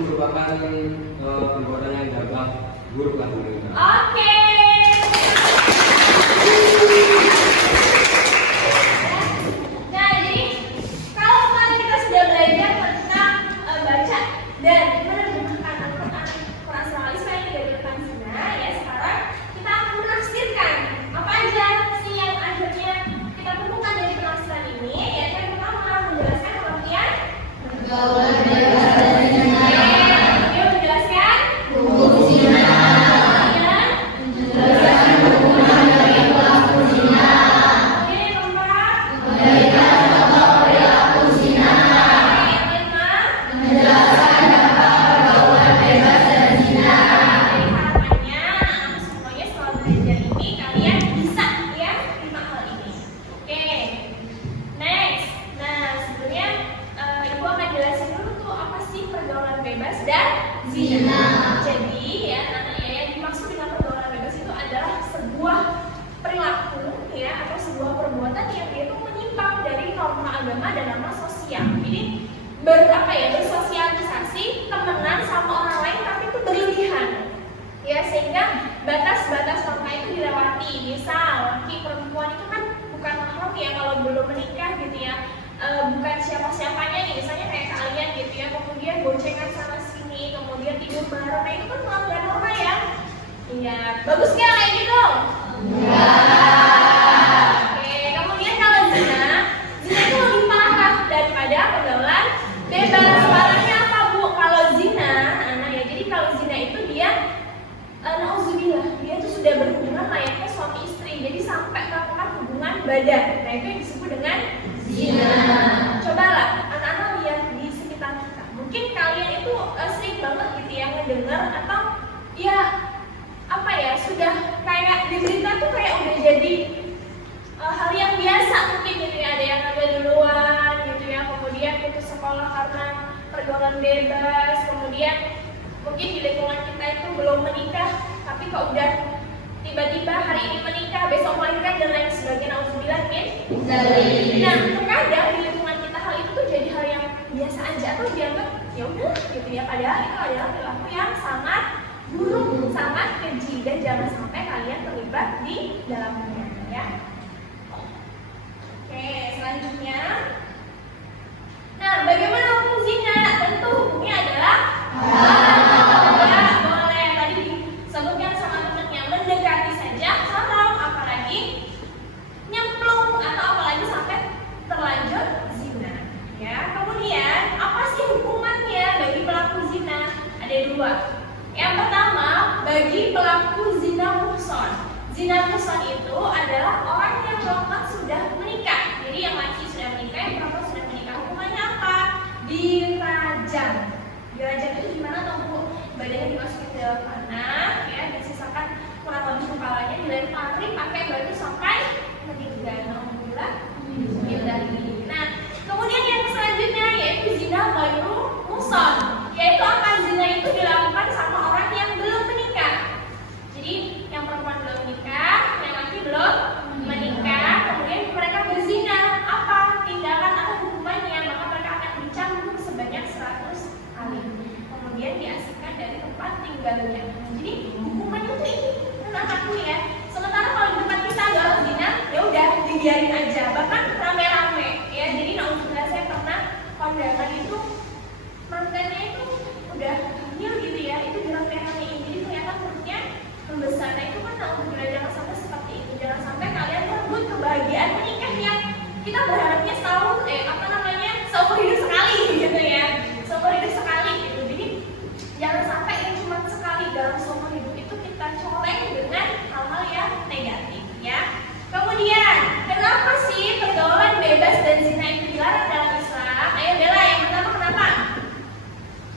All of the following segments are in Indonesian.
merupakan perbuatan yang dampak buruk lah. Oke. Nah, jadi kalau kemarin kita sudah belajar tentang baca dan menerjemahkan Al-Quran Islam yang tidak tentang zina, ya sekarang kita akan menafsirkan apa aja sih yang akhirnya kita temukan dari penafsiran ini. Ya, yang pertama menjelaskan pengertian pergaulan bebas dan zina. Dia menjelaskan hukum zina. Bersosialisasi, temenan sama orang lain tapi itu berlebihan, ya, sehingga batas-batas norma itu dilewati. Misal laki perempuan itu kan bukan mahram ya kalau belum menikah gitu ya, bukan siapa-siapanya nih, misalnya kayak kalian gitu ya, kemudian boncengan sana sini, kemudian tidur bareng, nah itu kan melanggar norma ya. Iya, bagus nggak kayak gitu? Iya. Oke, kemudian kalau zina itu lebih parah daripada pergaulan bebas. Parahnya apa, Bu? Kalau zina, anak ya. Jadi kalau zina itu dia nauzubillah, dia tuh sudah berhubungan layaknya suami istri. Jadi sampai melakukan hubungan badan. Nah, itu yang disebut dengan zina. Cobalah anak-anak lihat di sekitar kita. Mungkin kalian itu sering banget gitu ya ngedengar atau ya apa ya, sudah kayak di berita tuh kayak udah jadi hal yang biasa mungkin gitu ya, ada yang ambil duluan gitu ya, kemudian putus sekolah karena pergaulan bebas, kemudian mungkin di lingkungan kita itu belum menikah tapi kok udah tiba-tiba hari ini menikah, besok melahirkan dan lain sebagainya, nauzubillah min dzalik. Nah, terkadang di lingkungan kita hal itu tuh jadi hal yang biasa aja atau dianggap ya udah gitu ya, padahal itu adalah perilaku yang sangat buruk, sangat keji, dan jangan sampai kalian terlibat di dalamnya ya. Oke, selanjutnya. Nah, bagaimana hukum zina? Tentu hukumnya adalah haram. Ya, boleh. Tadi disebutkan sama temannya, mendekati saja haram, apalagi nyemplung atau apalagi sampai terlanjur zina. Ya, kemudian apa sih hukumannya bagi pelaku zina? Ada dua. Yang pertama, bagi pelaku zina muhsan. Zina muhsan itu adalah orang yang melakukan sudah menikah. Jadi yang laki sudah menikah, yang perempuan sudah menikah. Hukumannya apa? Dirajam. Dirajam itu gimana tuh, Bu? Badannya dimasukin ke dalam tanah, ya, disisakan kurang lebih kepalanya, dilempari pakai batu sampai meninggal. Alhamdulillah. Nah, kemudian yang selanjutnya yaitu zina ghairu muhsan, yaitu akan zina itu dilakukan sama orang yang belum menikah. Jadi yang perempuan belum menikah, yang laki belum menikah, kemudian mereka berzina. Apa tindakan atau hukumannya? Maka mereka akan dicambuk sebanyak 100 kali, kemudian diasingkan dari tempat tinggalnya. Jadi hukumannya tuh ini, anak-anakku ya. Sementara kalau di tempat kita ada orang zina, ya udah dibiarin aja, bahkan rame-rame ya. Jadi nauzubillah, saya pernah kondangan itu mantannya itu udah hamil gitu ya, itu dirame-rame ini, jadi ternyata perutnya membesar. Nah itu kan nauzubillah, jangan sampai seperti itu. Jangan sampai kalian merebut kebahagiaan menikah yang kita berharapnya setahun seumur hidup sekali gitu ya, seumur hidup sekali gitu. Jadi jangan sampai yang cuma sekali dalam seumur hidup itu kita coleng dengan hal-hal yang negatif ya. Kemudian kenapa sih pergaulan bebas dan zina itu dilarang dalam Islam? Ayo Bella, yang pertama kenapa?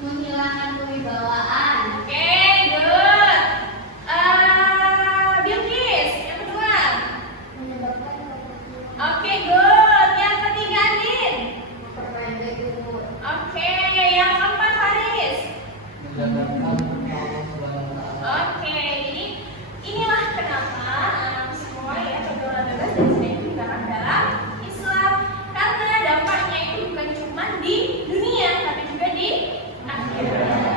Menghilangkan kewibawaan. Oke, good. Bilqis, yang kedua. Menyebabkan keterpurukan. Oke, good. Yang ketiga, Din. Memperpendek umur. Oke, yang keempat, Faris. Menjalankan Allah Subhanahu wa Ta'ala. Oke, jadi inilah kenapa semua ya pergaulan bebas dan zina itu dilarang dalam Islam, karena dampaknya itu bukan cuma di dunia tapi juga di akhirat.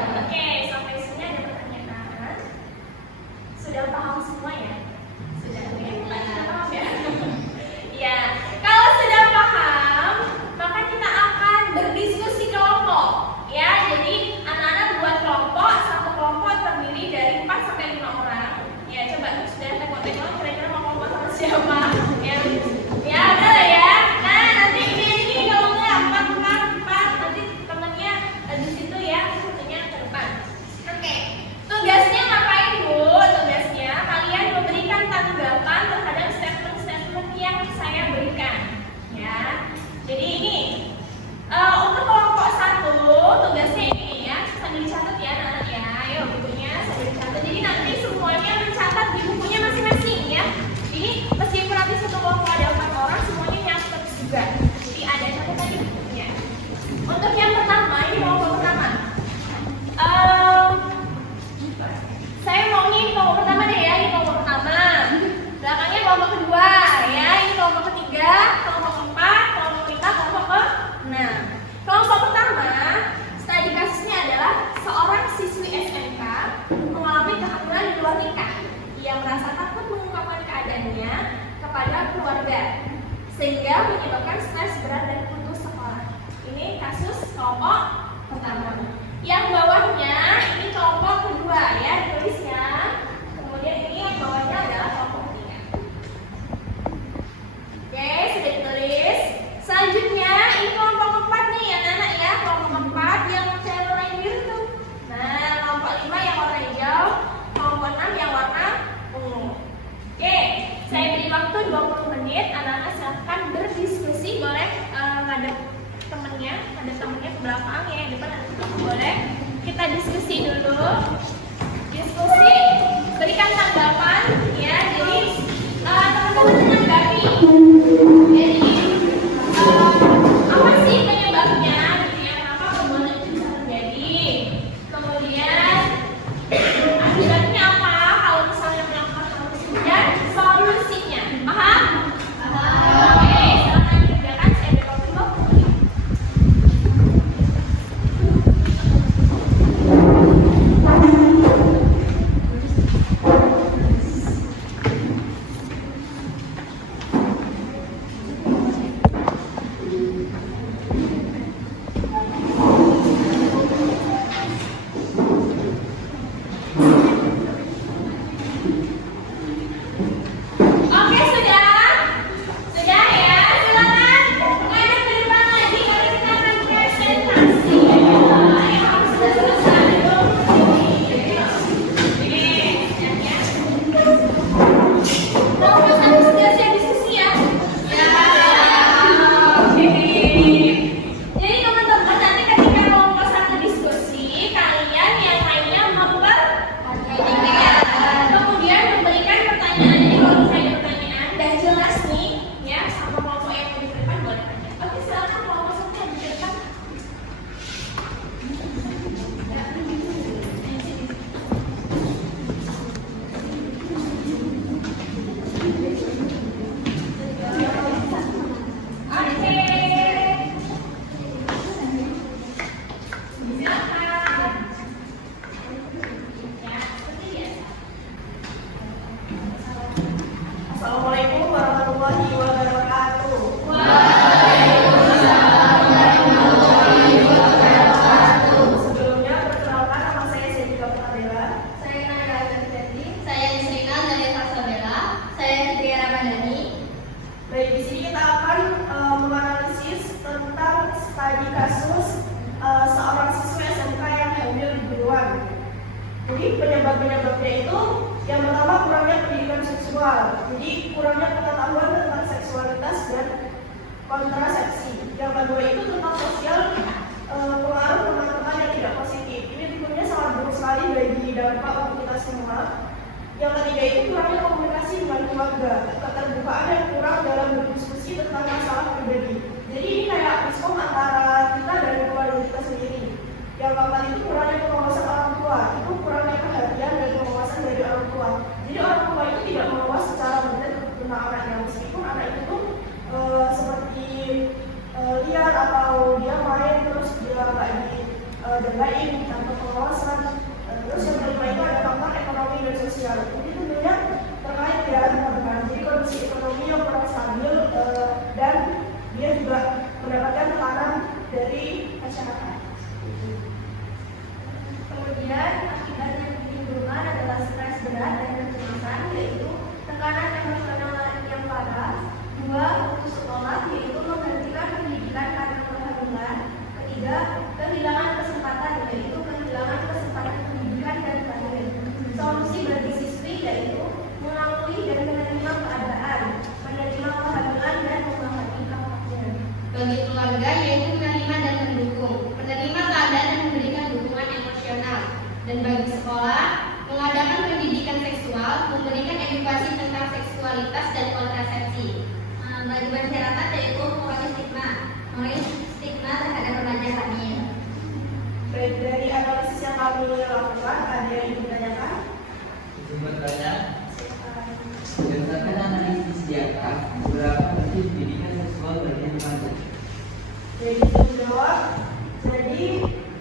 kepada keluarga, sehingga menyebabkan stres berat dan putus sekolah. Ini kasus kelompok pertama. Yang bawahnya ini kelompok kedua ya, ditulisnya. Kemudian ini yang bawahnya adalah kelompok ketiga. Oke, sudah ditulis. Selanjutnya ini kelompok keempat nih ya anak ya, kelompok keempat yang saya warna biru tuh. Nah, kelompok 5 yang warna hijau, kelompok 6 yang warna ungu. Oke, saya beri waktu 20 menit. Anak-anak silahkan berdiskusi, boleh ngadep temennya, ada temennya ke belakang ya, yang depan ada ke belakang, boleh. Kita diskusi dulu. Diskusi, berikan tanggapan ya. Jadi teman-teman menanggapi. Jadi apa sih penyebabnya? Gitu ya, kenapa perbuatan itu bisa terjadi? Kemudian akibatnya apa kalau misalnya melakukan hal tersebut dan solusinya? Paham? Oke, silakan dikerjakan. Saya beri waktu 20 menit. Oke, sudah? Sudah ya? Silakan menghadap ke depan lagi karena kita akan presentasi. Yang sudah selesai. Kelompok satu sudah siap diskusi ya? Ya. Oke. Jadi teman-teman nanti ketika kelompok satu diskusi, kalian yang lainnya kemudian memberikan pertanyaan. Jadi kalau misalnya ada pertanyaan dan jelas nih ya sama kelompok yang di depan boleh tanya. Oke, silakan kelompok satu yang di depan. Oke. Silakan. Ya, seperti biasa. Assalamualaikum warahmatullahi wabarakatuh. Sebelumnya perkenalkan, nama saya Sedika Pradela. Saya Naya Azanti. Saya Nisrina dari Hasabela. Saya Fitria Ramadhani. Baik, di sini kita akan menganalisis tentang studi kasus seorang siswa SMK yang hamil duluan. Jadi penyebab-penyebabnya itu yang pertama kurangnya pendidikan seksual. Jadi kurangnya pengetahuan tentang seksualitas dan kontrasepsi. Yang kedua itu tentang sosial, pengaruh teman-teman yang tidak positif. Ini tentunya sangat buruk sekali bagi dampak untuk kita semua. Yang ketiga itu kurangnya komunikasi dengan keluarga, keterbukaan yang kurang dalam berdiskusi tentang masalah pribadi. Jadi ini kayak miskom antara kita dan keluarga kita sendiri. Yang keempat itu kurangnya pengawasan orang tua, itu kurangnya perhatian dan pengawasan dari orang tua. Jadi orang tua itu tidak mengawas secara benar tentang anaknya, meskipun anak itu tuh seperti liar atau dia main terus dia nggak didengarin tanpa pengawasan. Terus yang kelima itu ada faktor ekonomi dan sosial. Ini tentunya terkait ya teman-teman. Jadi kondisi ekonomi yang kurang stabil dan dia juga mendapatkan tekanan dari masyarakat. Kemudian akibat yang ditimbulkan adalah stres berat dan kecemasan, yaitu tekanan emosional yang parah. 2. Putus sekolah, yaitu menghentikan pendidikan karena kehamilan. 3. Kehilangan kesempatan, yaitu kehilangan kesempatan pendidikan dan karir. Solusi bagi siswi yaitu mengakui dan menerima keadaan, menerima kehamilan dan memahami hak-haknya. Bagi keluarga yaitu menerima dan mendukung, menerima keadaan dan memberikan dukungan emosional. Dan bagi sekolah, mengadakan pendidikan seksual, memberikan edukasi tentang seksualitas dan kontrasepsi. Bagi masyarakat yaitu mengurangi stigma terhadap remaja hamil. Baik, dari analisis yang kami lakukan, ada yang ingin ditanyakan? Izin bertanya, berdasarkan analisis di atas, berapa penting pendidikan seksual bagi remaja? Jadi saya jawab, jadi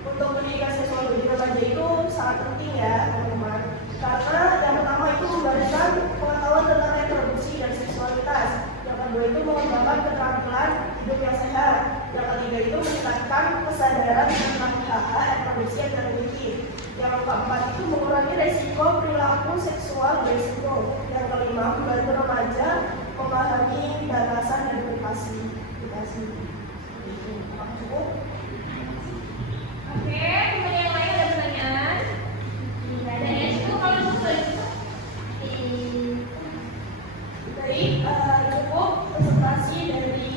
untuk pendidikan seksual bagi remaja itu sangat penting ya teman-teman. Karena yang pertama itu memberikan pengetahuan tentang reproduksi dan seksualitas. resiko perilaku seksual beresiko. Yang kelima, membantu remaja memahami batasan dan privasi. Cukup. Oke, teman yang lain ada pertanyaan? Tidak ada ya, cukup kalau itu sudah cukup. Baik, cukup presentasi dari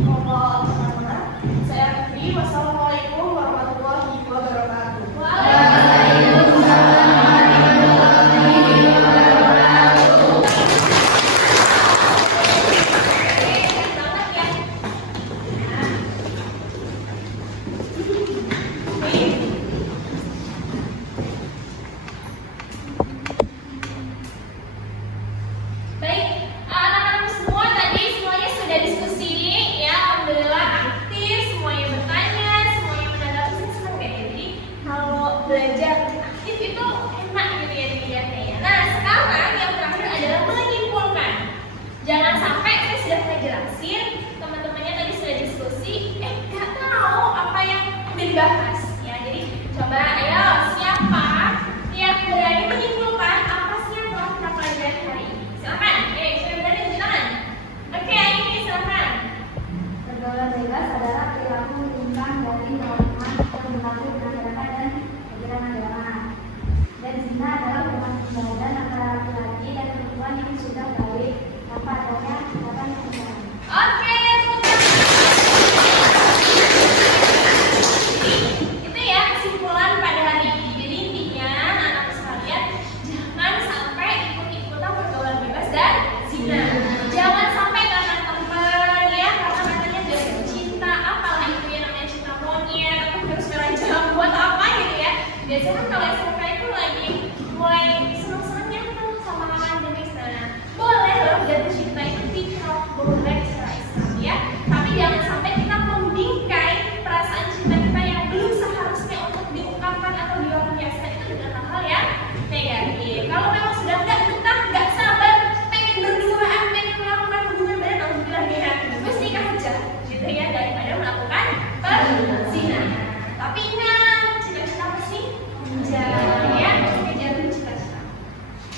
kelompok teman-teman. Saya akhiri. Wassalamualaikum warahmatullahi wabarakatuh. Baik, anak-anak semua tadi semuanya sudah diskusi ya, alhamdulillah aktif, semuanya bertanya, semuanya menanggapi. Saya senang deh, jadi kalau belajar aktif itu enak gitu ya dilihatnya ya. Nah sekarang yang terakhir adalah menyimpulkan. Jangan sampai saya sudah ngejelasin, teman-temannya tadi sudah diskusi, nggak tahu apa yang udah dibahas ya. Jadi coba ayo siapa yang berani menyimpulkan apa sih yang telah kita pelajari hari ini? Silakan, siapa berani tunjuk tangan? Oke, ini silakan. Pergaulan bebas adalah perilaku menyimpang dari norma yang berlaku di masyarakat dan ajaran agama. Dan zina adalah hubungan badan antara laki-laki dan perempuan yang sudah baik tanpa adanya ikatan pernikahan. Oke, itu ya kesimpulan pada hari ini. Jadi intinya anak-anak sekalian jangan sampai ikut-ikutan pergaulan bebas dan zina. Jangan sampai karena teman ya, karena katanya jatuh cinta, apalah itu ya namanya cinta monyet atau virus merah jambu atau apa gitu ya. Biasanya kan kalau SMK itu lagi mulai senang-senangnya tuh sama akademis. Nah, boleh loh jatuh cinta itu fitrah, boleh secara Islam ya. Tapi jangan sampai kita membingkai perasaan cinta kita yang belum seharusnya untuk diungkapkan atau dilampiaskan itu dengan hal-hal yang negatif. Kalau memang sudah nggak betah, nggak sabar, pengen berduaan, pengen melakukan hubungan badan, alhamdulillah ya, terus nikah aja, gitu ya, daripada melakukan perzinahan. Tapi ingat, cita-cita apa sih? Jangan ya, kejar cita-cita.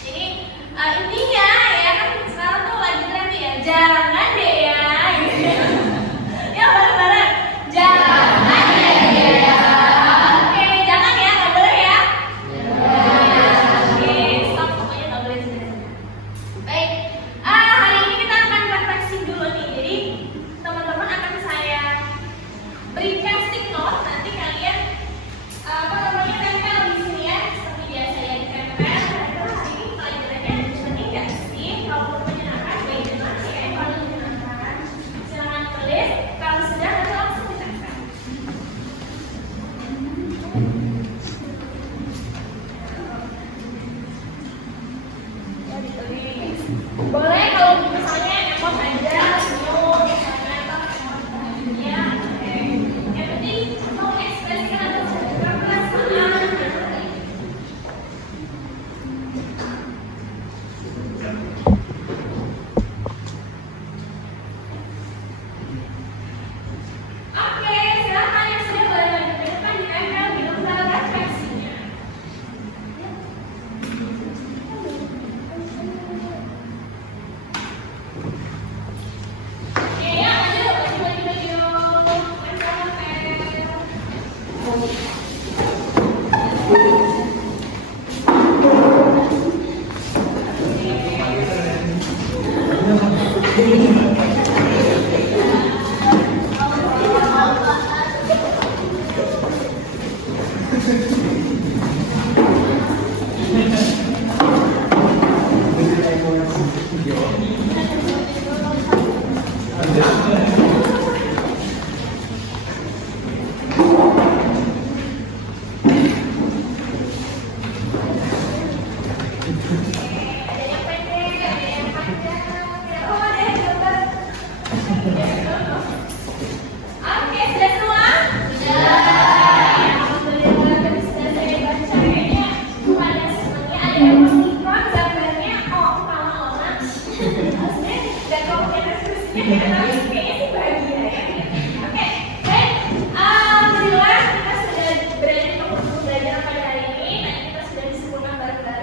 Jadi intinya ya kan sekarang tuh lagi tren ya, jangan deh ya, gitu ya. Ya bareng-bareng, jangan ya. Oke, jangan ya, nggak boleh ya. Oke, stop, pokoknya nggak boleh zina. Baik, hari ini kita akan refleksi dulu nih. Jadi teman-teman akan saya berikan stick note, nanti kalian apa namanya tempel di sini ya, seperti biasa ya ditempel. Kira-kira hari ini pelajarannya penting nggak sih? Kalau menyenangkan, bagaimana ya? Kalau menyenangkan, silakan tulis. Kalau sudah, nanti langsung ditempel. Ya ditulis. Boleh kalau misalnya emot aja, senyum, misalnya atau ya, oke. Yang penting mengekspresikan atau menunjukkan perasaan. Oke, silakan yang sudah boleh maju ke depan ditempel di lembar refleksinya. Oke, ya maju. Tempel. Ada yang pendek, ada yang panjang. Oh, ada yang gambar. Oke, sudah semua? Sudah. Alhamdulillah, tadi sudah saya baca kayaknya pada senangnya ada yang mengikon gambarnya. Oh, kalau orang maksudnya dan kalau kita diskusinya kayaknya sih bahagia ya. Oke, baik. Alhamdulillah kita sudah berani untuk belajar pada hari ini. Tadi kita sudah disempurnakan bareng-bareng.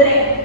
Udah deh.